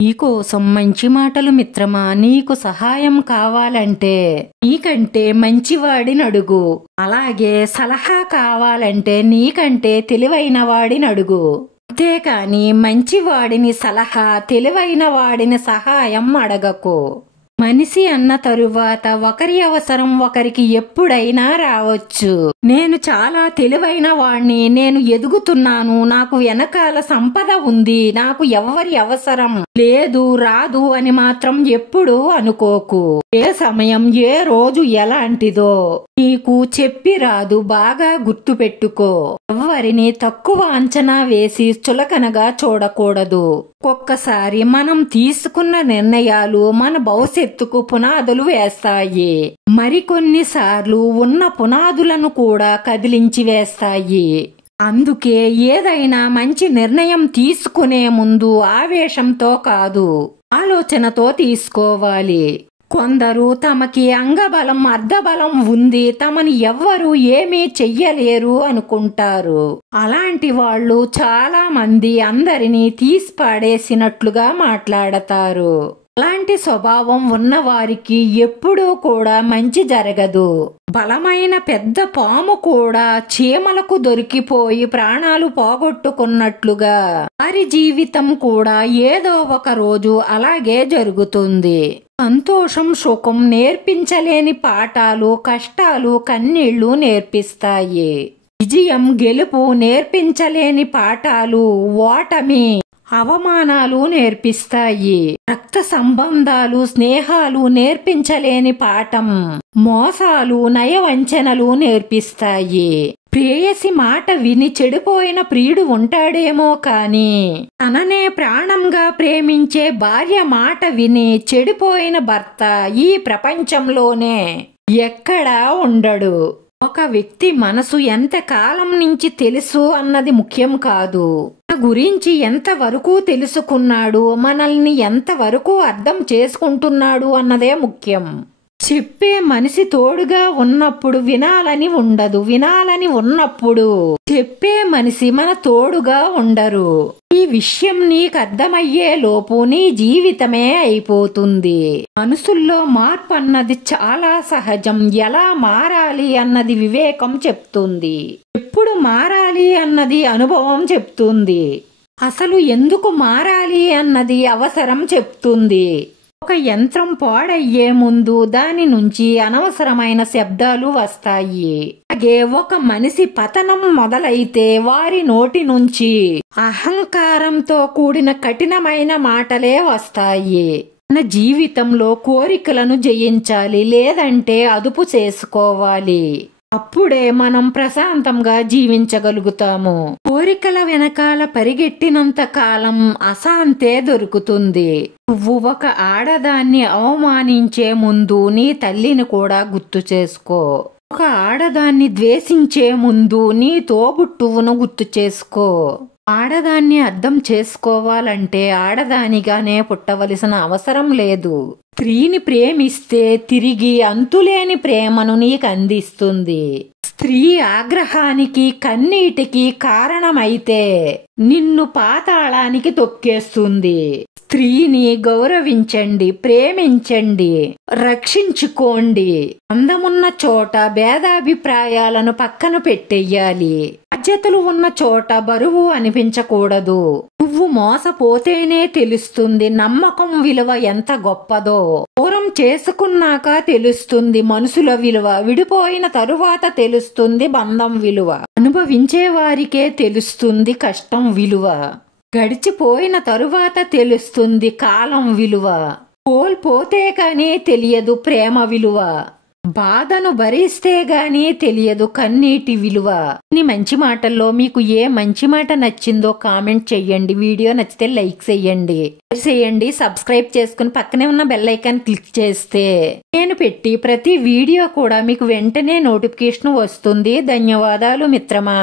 నీకోసం మంచి మాటలు మిత్రమా. నీకు సహాయం కావాలంటే నీకంటే మంచివాడిని అడుగు. అలాగే సలహా కావాలంటే నీకంటే తెలివైన వాడిని అడుగు. అంతేకాని మంచివాడిని సలహా, తెలివైన వాడిని సహాయం అడగకు. మనిషి అన్న తరువాత ఒకరి అవసరం ఒకరికి ఎప్పుడైనా రావచ్చు. నేను చాలా తెలివైన వాణ్ణి, నేను ఎదుగుతున్నాను, నాకు వెనకాల సంపద ఉంది, నాకు ఎవ్వరి అవసరం లేదు రాదు అని మాత్రం ఎప్పుడూ అనుకోకు. ఏ సమయం ఏ రోజు ఎలాంటిదో నీకు చెప్పి రాదు. బాగా గుర్తుపెట్టుకో. ఎవ్వరిని తక్కువ అంచనా వేసి చులకనగా చూడకూడదు. ఒక్కొక్కసారి మనం తీసుకున్న నిర్ణయాలు మన భవిష్యత్తుకు పునాదులు వేస్తాయి. మరికొన్నిసార్లు ఉన్న పునాదులను కూడా కదిలించి వేస్తాయి. అందుకే ఏదైనా మంచి నిర్ణయం తీసుకునే ముందు ఆవేశంతో కాదు, ఆలోచనతో తీసుకోవాలి. కొందరు తమకి అంగబలం అర్ధబలం ఉంది, తమని ఎవ్వరూ ఏమీ చెయ్యలేరు అనుకుంటారు. అలాంటి వాళ్ళు చాలా మంది అందరినీ తీసిపాడేసినట్లుగా మాట్లాడతారు. అలాంటి స్వభావం ఉన్నవారికి ఎప్పుడూ కూడా మంచి జరగదు. బలమైన పెద్ద పాము కూడా చీమలకు దొరికిపోయి ప్రాణాలు పోగొట్టుకున్నట్లుగా వారి జీవితం కూడా ఏదో ఒక రోజు అలాగే జరుగుతుంది. సంతోషం సుఖం నేర్పించలేని పాఠాలు కష్టాలు కన్నీళ్లు నేర్పిస్తాయి. విజయం గెలుపు నేర్పించలేని పాఠాలు ఓటమి అవమానాలు నేర్పిస్తాయి. రక్త సంబంధాలు స్నేహాలు నేర్పించలేని పాఠం మోసాలు నయవంచనలు నేర్పిస్తాయి. ప్రేయసి మాట విని చెడిపోయిన ప్రియుడు ఉంటాడేమో కాని తననే ప్రాణంగా ప్రేమించే భార్య మాట విని చెడిపోయిన భర్త ఈ ప్రపంచంలోనే ఎక్కడా ఉండడు. ఒక వ్యక్తి మనసు ఎంత కాలం నుంచి తెలుసు అన్నది ముఖ్యం కాదు, మన గురించి ఎంతవరకు తెలుసుకున్నాడు, మనల్ని ఎంతవరకు అర్థం చేసుకుంటున్నాడు అన్నదే ముఖ్యం. చెప్పే మనిషి తోడుగా ఉన్నప్పుడు వినాలని ఉండదు, వినాలని ఉన్నప్పుడు చెప్పే మనిషి మన తోడుగా ఉండరు. ఈ విషయం నీకు అర్థమయ్యే లోపు నీ జీవితమే అయిపోతుంది. మనసుల్లో మార్పు అన్నది చాలా సహజం. ఎలా మారాలి అన్నది వివేకం చెప్తుంది. ఎప్పుడు మారాలి అన్నది అనుభవం చెప్తుంది. అసలు ఎందుకు మారాలి అన్నది అవసరం చెప్తుంది. ఒక యంత్రం పాడయ్యే ముందు దాని నుంచి అనవసరమైన శబ్దాలు వస్తాయి. అలాగే ఒక మనిషి పతనం మొదలైతే వారి నోటి నుంచి అహంకారంతో కూడిన కఠినమైన మాటలే వస్తాయి. మన జీవితంలో కోరికలను జయించాలి, లేదంటే అదుపు చేసుకోవాలి. అప్పుడే మనం ప్రశాంతంగా జీవించగలుగుతాము. కోరికల వెనకాల పరిగెట్టినంత కాలం అశాంతే దొరుకుతుంది. నువ్వు ఒక ఆడదాన్ని అవమానించే ముందు నీ తల్లిని కూడా గుర్తు చేసుకో. ఒక ఆడదాన్ని ద్వేషించే ముందు నీ తోబుట్టువును గుర్తు చేసుకో. ఆడదాన్ని అర్థం చేసుకోవాలంటే ఆడదానిగానే పుట్టవలసిన అవసరం లేదు. స్త్రీని ప్రేమిస్తే తిరిగి అంతులేని ప్రేమను నీకు అందిస్తుంది. స్త్రీ ఆగ్రహానికి కన్నీటికి కారణమైతే నిన్ను పాతాళానికి తొక్కేస్తుంది. స్త్రీని గౌరవించండి, ప్రేమించండి, రక్షించుకోండి. అందమున్న చోట భేదాభిప్రాయాలను పక్కన పెట్టెయ్యాలి. బాధ్యతలు ఉన్న చోట బరువు అనిపించకూడదు. నువ్వు మోసపోతేనే తెలుస్తుంది నమ్మకం విలువ ఎంత గొప్పదో. దూరం చేసుకున్నాక తెలుస్తుంది మనుషుల విలువ. విడిపోయిన తరువాత తెలుస్తుంది బంధం విలువ. అనుభవించే వారికే తెలుస్తుంది కష్టం విలువ. గడిచిపోయిన తరువాత తెలుస్తుంది కాలం విలువ. కోల్పోతే గానీ తెలియదు ప్రేమ విలువ. బాధను భరిస్తే గానీ తెలియదు కన్నీటి విలువ. ఈ మంచి మాటల్లో మీకు ఏ మంచి మాట నచ్చిందో కామెంట్ చెయ్యండి. వీడియో నచ్చితే లైక్ చేయండి, షేర్ చేయండి, సబ్స్క్రైబ్ చేసుకుని పక్కనే ఉన్న బెల్ ఐకాన్ క్లిక్ చేస్తే నేను పెట్టి ప్రతి వీడియో కూడా మీకు వెంటనే నోటిఫికేషన్ వస్తుంది. ధన్యవాదాలు మిత్రమా.